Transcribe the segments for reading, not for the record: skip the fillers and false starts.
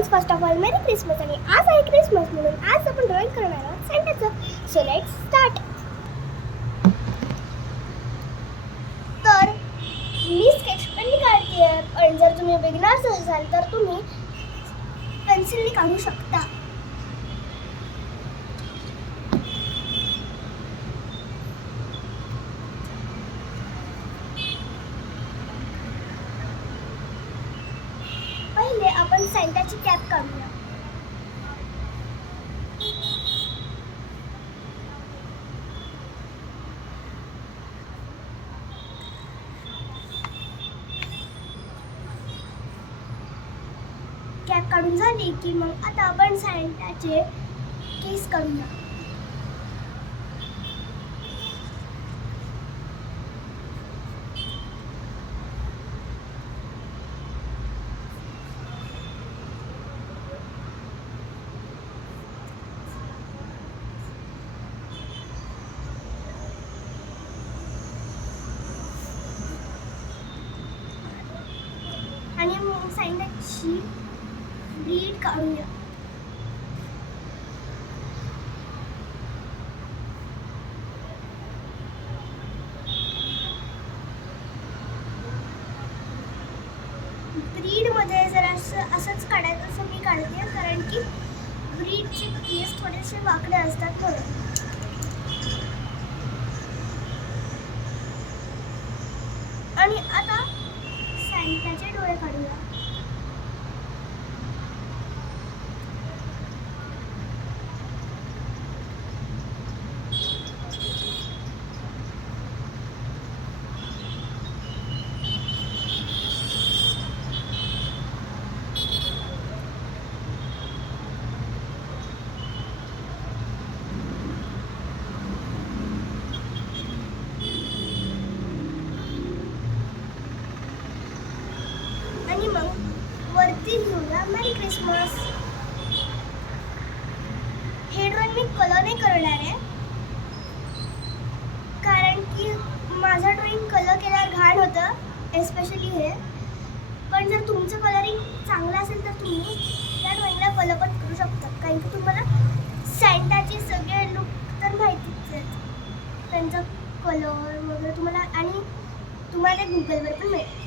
Friends, first of all Mary Christmas आणि आज आहे क्रिसमस म्हणून आज आपण ड्रॉइंग करणार आहोत सॅन्टाचं. So let's start. तर मी स्केच पेनने काढते आहे, पण जर तुम्ही बिगिनर्स असाल तर तुम्ही पेन्सिलने काढू शकता. पहिले आपण सॅन्टाची कॅप काढूया. कॅप काढून झाली की मग आता आपण सॅन्टाचे केस काढूया. आणि मग सॅन्टाची ब्रीड काढूया. ब्रीडमध्ये जर असंच काढायचं असं मी काढते, कारण की ब्रीडचे केस थोडेसे वाकडे असतात म्हणून. आणि आता सॅन्टाचे डोळे काढूया. आणि मग वरती लिहूया मेरी क्रिसमस. हे ड्रॉइंग मी कलरने करणार आहे, कारण की माझा ड्रॉइंग कलर केल्यावर घाण होतं, एस्पेशली हे. पण जर तुमचं कलरिंग चांगलं असेल तर तुम्ही त्या ड्रॉइंगला कलर पण करू शकता, कारण की तुम्हाला सॅन्टाचे सगळे लुक तर माहितीच आहेत, त्यांचा कलर वगैरे तुम्हाला, आणि तुम्हाला ते गुगलवर पण मिळेल.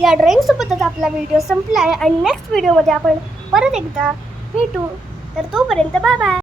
या ड्रॉइंग सोबतच आपला व्हिडिओ संपला आहे आणि नेक्स्ट व्हिडिओमध्ये आपण परत एकदा भेटू. तर तोपर्यंत बाय बाय.